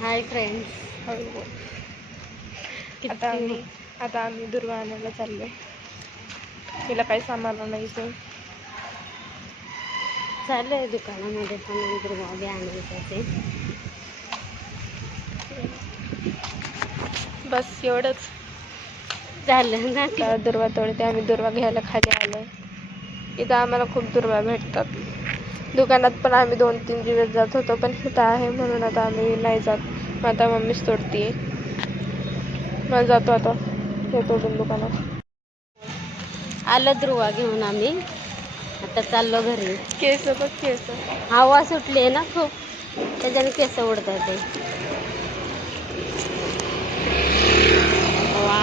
Hi friends. आता आम्ही दुर्वा आणायला चाललोय. तिला काही सामान आणायचं चाललंय दुकानामध्ये पण दुर्वा बी आणायचं ते. बस एवढंच झालं ना. आता दुर्वा तोडते. आम्ही दुर्वा घ्यायला खाली आलोय. इथं आम्हाला खूप दुर्वा भेटतात. दुकानात पण आम्ही 2-3 दिवस जात होतो, पण इथं आहे म्हणून आता आम्ही नाही जात. मग आता मम्मीच तोडतीये. मग जातो आता हे तोडून दुकानात. आलं दुर्वा घेऊन आम्ही. आता चाललो घरी. केस बघ केस. हवा सुटली आहे ना खूप, त्याच्याने केस उडतात ते. हवा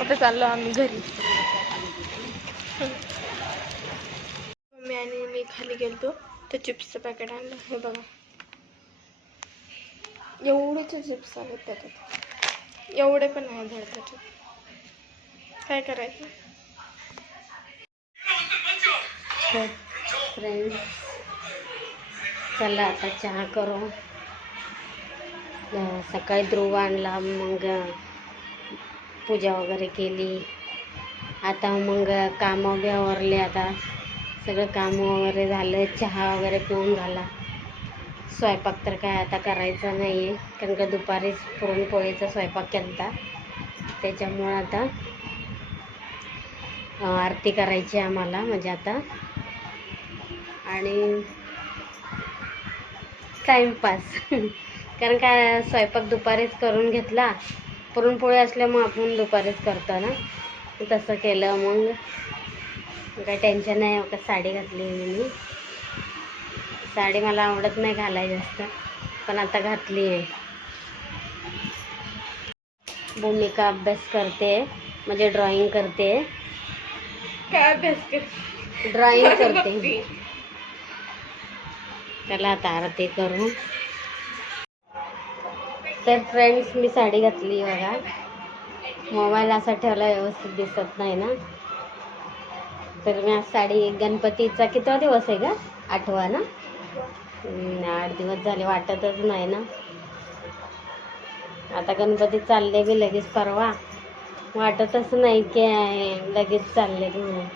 आता चाललो आम्ही घरी. मम्मी आणि मी खाली गेलतो तर चिप्सचं पॅकेट आणलं. हे बघा एवढेच चिप्स आहेत त्याच्यात. एवढे पण नाही धड त्याच्यात. काय करायचं. फ्रेंड्स चला आता चहा करू. सकाळी दुर्वा आणला, मग पूजा वगैरे केली. आता मग कामं बी आवरले. आता सगळं कामं वगैरे झालं. चहा वगैरे पिऊन झाला. स्वयंपाक तर काय आता करायचा नाही आहे, कारण का दुपारीच पुरणपोळीचा स्वयंपाक केला होता. त्याच्यामुळं आता आरती करायची आम्हाला, म्हणजे आता. आणि टाईमपास कारण का स्वयंपाक दुपारीच करून घेतला. पुरणपोळी असल्यामुळं आपण दुपारीच करतो ना. तसं केलं. मग काही टेन्शन नाही. का साडी घातली मी. साडी मला आवडत नाही घालायला जास्त, पण आता घातली आहे. भूमिका अभ्यास करते, म्हणजे ड्रॉइंग करते. काय अभ्यास करते. ड्रॉइंग करते. त्याला आता आरती करू. तर फ्रेंड्स मी साडी घातली बघा. मोबाईल असा ठेवला व्यवस्थित दिसत नाही ना. तर मी आज साडी, गणपतीचा कितवा दिवस आहे का? 8वा ना. 8 दिवस झाले, वाटतच नाही ना. आता गणपती चालले बी लगेच परवा. वाटतच नाही की लगेच चालले म्हणून.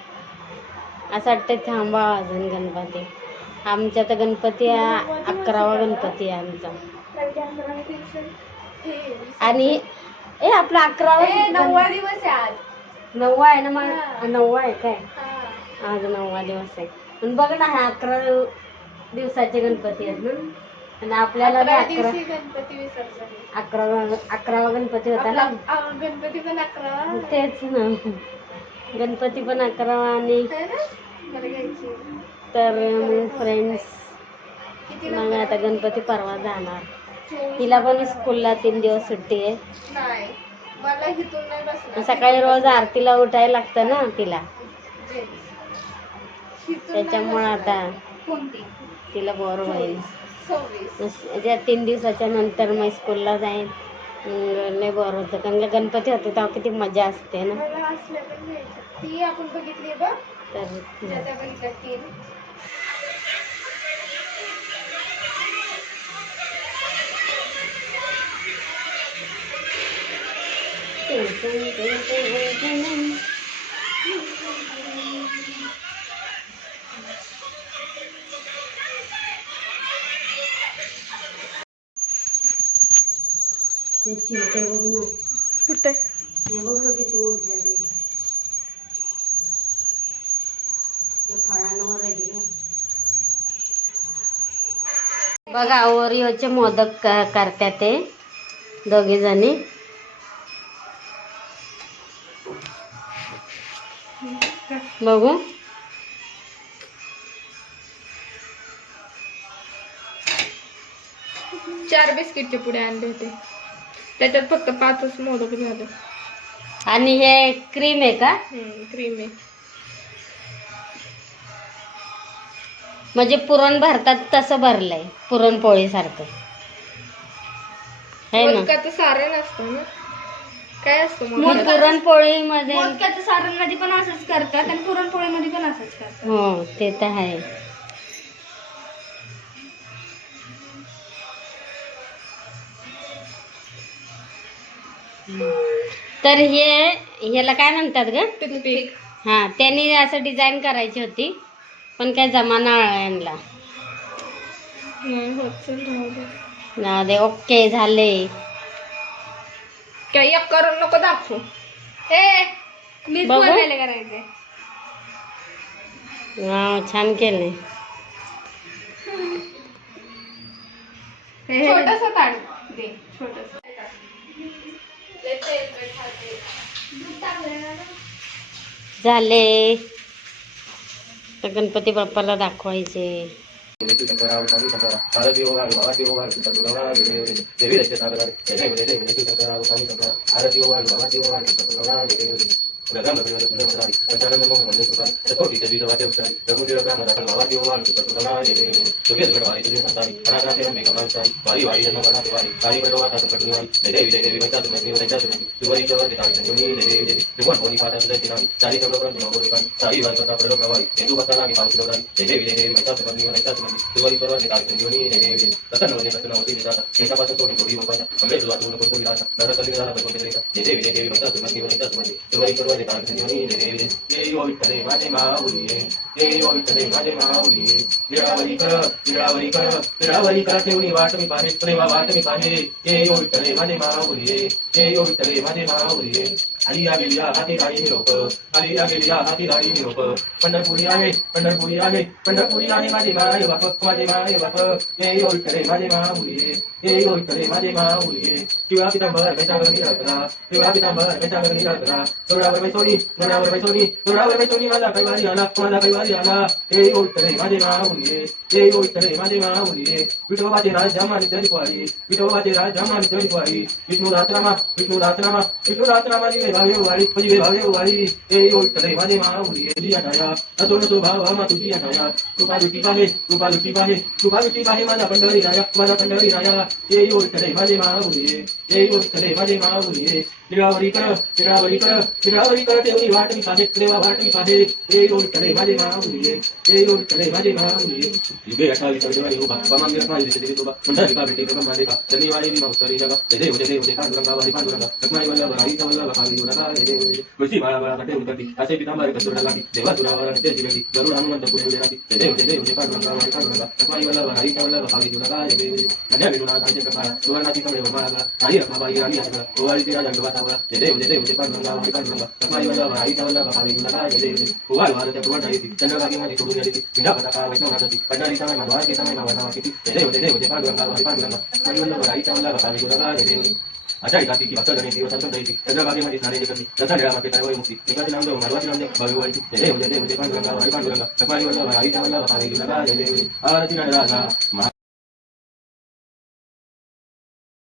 असं वाटतं थांबा अजून गणपती. आमच्या तर गणपती 11वा गणपती आहे आमचा. आणि आपला 11वा 9वा दिवस आहे आज. 9वा आहे ना. मग 9वा आहे काय? आज 9वा दिवस आहे. पण बघ ना, हा 11 दिवसाचे गणपती आहेत ना. आणि आपल्याला 11 गणपती विसर्जन. 11वा गणपती होता ना. गणपती पण 11वा. तेच ना, गणपती पण 11वा. आणि तर फ्रेंड्स मग आता गणपती परवा जाणार. तिला पण स्कूलला 3 दिवस सुट्टी आहे. सकाळी रोज आरतीला उठायला लागतं ना तिला. त्याच्यामुळं आता तिला बोर होईल. ज्या 3 दिवसाच्या नंतर मग स्कूलला जाईल. लय बोर होतं, कारण गणपती होते तेव्हा किती मजा असते ना. ती आपण बघितली बघ. तर चिमटे बघ ना. कुठे हे बघ ना किती उडले ते. फळांवर आहेत ग. बघा ओरिओचे मोदक करतात ते दोघी जणी. बघू. चार बिस्किटचे पुढे आणले होते, त्याच्यात फक्त 5च मोदक झाले. आणि हे क्रीम आहे का? क्रीम आहे. म्हणजे पुरण भरतात तसं भरलंय, पुरणपोळी सारखं है ना. मोदकाचं सारण असतं ना. काय असतं पुरणपोळीमध्ये? मोदकाचं सारण मध्ये पण असंच करतात आणि पुरणपोळीमध्ये पण असंच करतात. हो ते तर आहे. तर ह्याला काय म्हणतात ग? टूथपिक. हां, त्यांनी असं डिझाईन करायची होती पण काय जमाना आणला. नाही होत, चल राहू दे. ना दे, ओके झाले. काही एक करून नको दाखवू. मीच बघू. बोलायला करायचे. वाव, छान केले. छोटस ताट दे, छोटस. झाले. तर गणपती बाप्पाला दाखवायचे. ठेवणी वाट मी पाहे, प्रेमा वाट मी पाहे. ये यो विठ्ठले माझे माऊली, ये यो विठ्ठले माझे माऊली. आली या गेली हाती गाडी निरोप, आली या गेली हाती गाडी निरोप. पंढरपुरी आहे, पंढरपुरी आहे, पंढरपुरी आहे माझे माय बाप, माझे माय बाप. ये यो विठ्ठले माझे माऊली, ये यो विठ्ठले माझे माऊली. शिवा पितांबर बेचागणी रत्ना, शिवा पितांबर बेचागणी रत्ना. दोडावर बैसोनी, दोडावर बैसोनी, दोडावर बैसोनी माझा कैवारी आला, माझा कैवारी आला. ये यो विठ्ठले माझे माऊली, ये यो विठ्ठले माझे माऊली. विठोबाचे राज जामानी तरी पाळी, विठोबाचे राज जामानी तरी पाळी. विष्णू दासरामा, विष्णू दासरामा, विष्णू दासरामा जीवे भावे वाळी, जीवे भावे वाळी. ये यो विठ्ठले माझे माऊली. तुझी अटाया असो नसो भावा तुझी अटाया. कृपा लुटी पाहे, कृपा लुटी पाहे, कृपा लुटी पाहे माझा पंढरी राया, माझा पंढरी राया. ये यो विठ्ठले माझे माऊली, ये यो विठ्ठले माझे माऊली. निरावरी कर, निरावरी कर, निरावरी कर ठेवणी वाट मी पाहे, देवा वाट मी पाहे. ये यो विठ्ठले माझे माऊली, ये यो विठ्ठले माझे माऊली. युगे 28 देवारी उभा, बामा मी रत्नाई दिसते देवी तुबा. पंढरी का भेटी ब्रह्मा देवा, शनिवारी मी माऊसरी जगा. जय देव जय देव जय पांडुरंगा वारी पांडुरंगा. रत्नाई वल्लभ हरीचा वल्लभ काली दुर्गा. जय देव जय देव. तुळशी बाळा बाळा कटे उडती, असे पितांबर कस्तुरा लागी. देवा तुरावर नित्य जिरती, गरुड हनुमंत पुढे उडे राहती. जय देव जय देव जय पांडुरंगा वारी पांडुरंगा. रत्नाई वल्लभ हरीचा वल्लभ काली दुर्गा. जय देव जय. नद्या विलुनाथ आमचे कपाळ, सुवर्णाची कमळे वमाळा. आई रत्नाबाई राणी आसरा, ओवाळीची राजा गवातावळा. जय देव जय देव जय पांडुरंगा वारी पांडुरंगा. रत्नाई वल्लभ हरीचा वल्लभ काली दुर्गा. जय देव जय. ओवाळ वारच्या पुरवठा येते, चंद्रभागी मध्ये सोडून येते. विंडा पताका वैष्णवनाथी, पंढरीचा महिमा द्वारकेचा महिमा वनावा किती. जय देव जय देव जय पांडुरंगा वारी पांडुरंगा. रत्नाई वल्लभ हरीचा वल्लभ काली दुर्गा. जय देव जय. आषाढी कार्तिकी भक्त गणेश वसंत दैती, चंद्रभागेमध्ये स्नाने करती. रथा निळामाते काय मुक्ती, एकाचे नाम देव माधवाचे नाम देव भावी वाळती. जय देव जय देव जय पांडुरंगा वारी पांडुरंगा. रत्नाई वल्लभ हरीचा वल्लभ काली दुर्गा. जय देव जय. आरती राजा